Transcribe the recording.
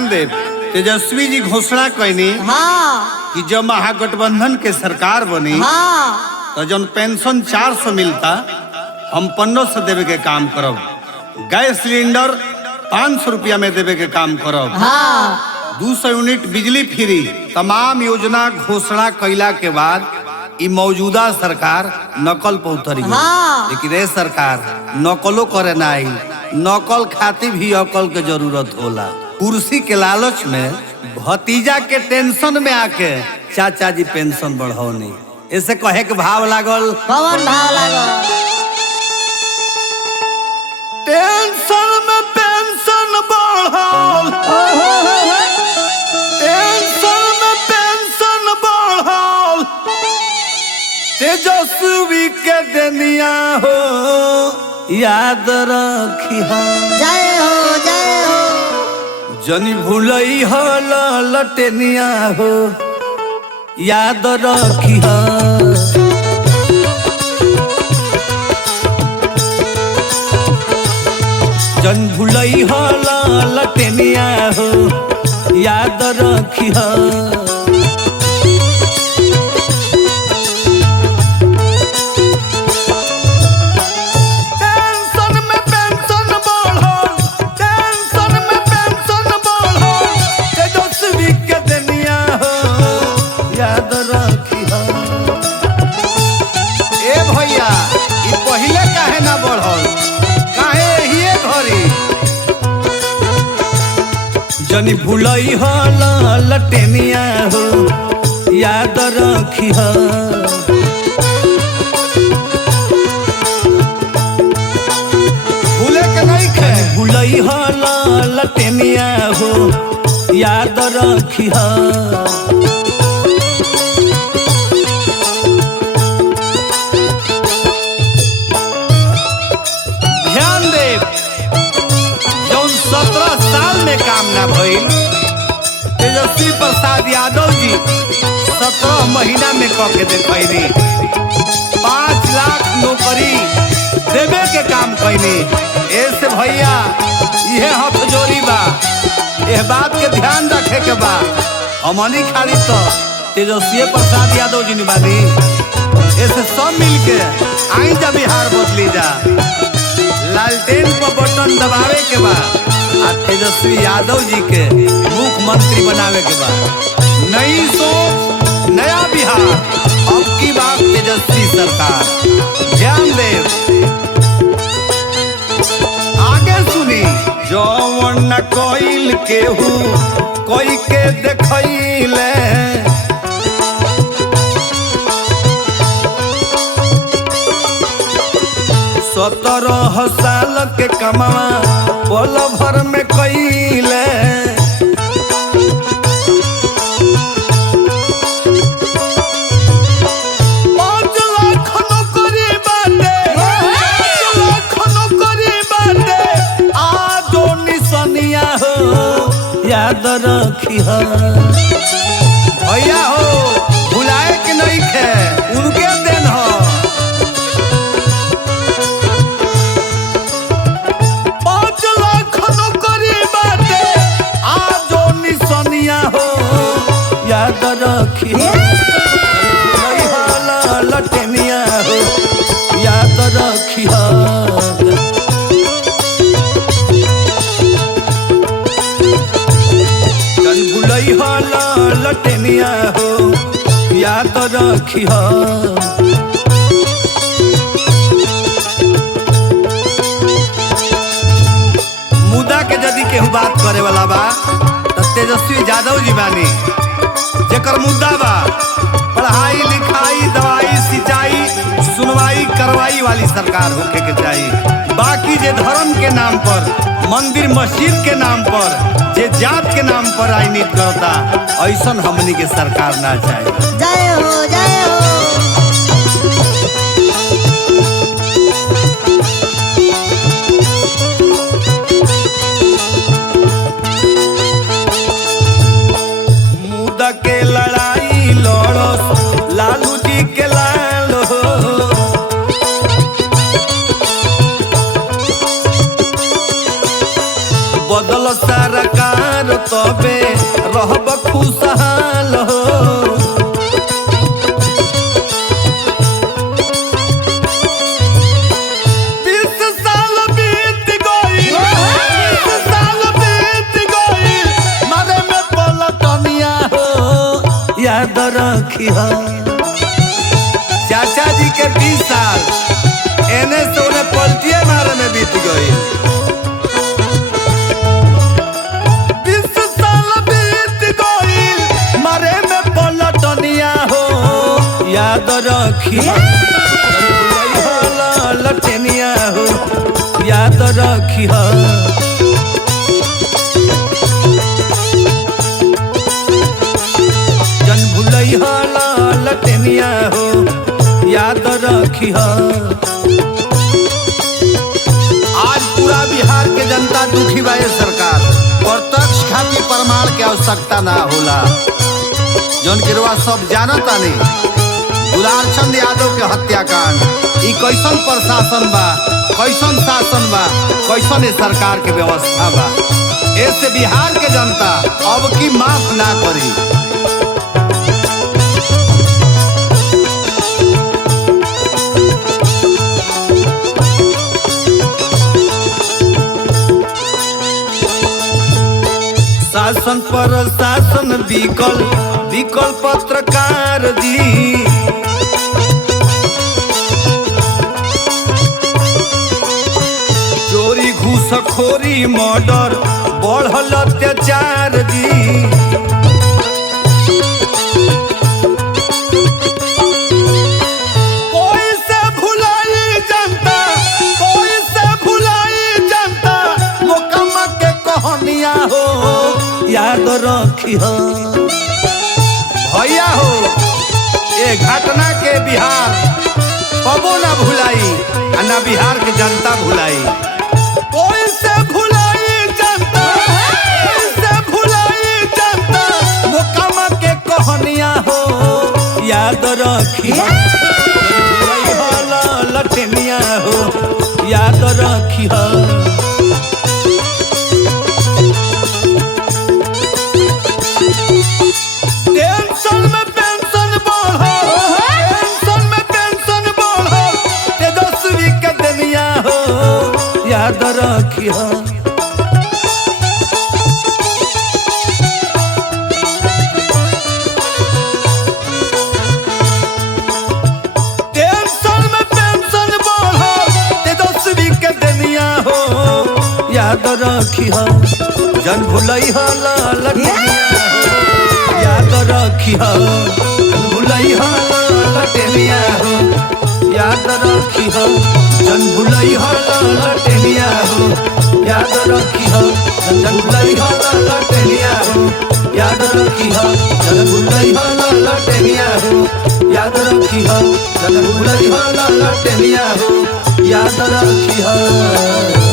ध्यान दे, तेजस्वी जी घोषणा कैनी कि जब महागठबंधन के सरकार बनी तो जब पेंशन 400 मिलता हम 1500 देवे के काम करब, गैस सिलेंडर 500 रुपया में देवे के काम करब, 200 यूनिट बिजली फ्री, तमाम योजना घोषणा कैला के बाद ई मौजूदा सरकार नकल पर उतरी गई। लेकिन ये सरकार नकलो करे ना आई, नकल खातिर भी अकल के जरूरत होला। कुर्सी के लालच में भतीजा के टेंशन में आके चाचा जी पेंशन बढ़ौनी, ऐसे कहे के भाव लागल, कौन भाव लागल? टेंशन में पेंशन बढ़ल, टेंशन में पेंशन बढ़ल, तेजस्वी के देनिया हो याद रखिहा, जय हो जय हो। जनी भूलई हो लटेनिया हो याद रखिहा। जन भूलई हो लटेनिया हो याद रखिहा। जनी भूलई हो लटेनिया हो याद रखिहा। भूले के नहीं खे, भूलई हो लटेनिया हो याद रखिहा। ध्यान दे, जौन 17 साल में काम ना भइल, तेजस्वी प्रसाद यादव जी 17 महीना में कह के देखैनी, 5 लाख नौकरी देवे के काम कैनी। ऐसे भैया यह हाथ जोड़ी बा, यह बात के ध्यान रखे के बा। हमनी खाली तो तेजस्वी प्रसाद यादव जी निबानी, ऐसे सब मिल के आई जा बिहार बदली जा। लालटेन पर बटन दबावे के बाद आ तेजस्वी यादव जी के मुख्यमंत्री बनावे के बाद नई सोच नया बिहार, अब की बात तेजस्वी सरकार। ध्यान दे, आगे सुनी, जौन न कोइल केहू कोई के देखैले, 17 साल के कमावा पल भर में कैले। 5 लाख नौकरी बाटे, 5 लाख नौकरी बाटे, आजो निसनिया हो याद रखिहा। भैया हो भुलाए के नहीं खे, उनके देन हो। 5 लाख नौकरी बाटे, आजो निसनिया हो याद रखिहा। लटेनिया हो याद रखिहा। जन भुलई हो लटेनिया हो याद रखिहा। मुद्दा के यदि केहू बात करे वाला बा तो तेजस्वी यादव जी बानी, जेकर मुद्दा बा पढ़ाई लिखाई दवाई सिंचाई सुनवाई करवाई वाली सरकार होके के चाहिए। बाकी जे धर्म के नाम पर, मंदिर मस्जिद के नाम पर, जे जात के नाम पर राजनीति करता, ऐसन हमनी के सरकार ना चाहिए। जय हो जय हो। मुद्दा के लड़ाई लड़ो लालू जी के लाल हो, बदल सरकार तो तबे रहब खुशहाल हो। 20 साल बीत गइल, 20 साल बीत गइल, मारे में पलटनिया हो, याद रखिह। चाचा जी के 20 साल एने से उन्हें पलटिए मारे में बीत गई। 20 साल बीत गई, मारे में पलटनिया हो, याद रखिह। लटनिया हो, याद रखिह। जन भुलैह लटनिया हो, याद रखिह। आज पूरा बिहार के जनता दुखी बा। सरकार प्रत्यक्ष खातिर प्रमाण के आवश्यकता ना होला। जौन के रुआ सब जानता नहीं, दुलारचंद यादव के हत्याकांड, ई कैसन प्रशासन बा, कैसन शासन बा, कैसन ये सरकार के व्यवस्था बा। ऐसे बिहार के जनता अब की माफ ना करी। शासन पर शासन विकल विकल पत्रकार जी। चोरी घूसखोरी मर्डर बढ़ल अत्याचार जी। कोई से भुलाई जनता, कोई से भुलाई जनता, मोकामा के कहानियां हो, याद रखिह। भैया हो, ये घटना के बिहार कबो ना भुलाई, ना बिहार के जनता भुलाई। कोई से भुलाई जनता, कोई से भुलाई जनता, मोकामा के कहानियां हो, याद रखिह। लटनिया हो, याद रखिह। टेंशन में पेंशन बढ़ल, टेंशन में पेंशन बढ़ल, तेजस्वी के दुनिया हो, याद रखिह। टेंशन में पेंशन बढ़ल, तेजस्वी के दुनिया हो, याद रखिह। जन भुलैह लटनिया हो, याद रखिह। जन भुलैह लटनिया हो, याद रखिह। जन भुलैह लटनिया हो, याद रखिह। जन भुलैह लटनिया हो, याद रखिह। जन भुलैह लटनिया हो, याद रखिह। जन भुलैह लटनिया हो, याद रखिह।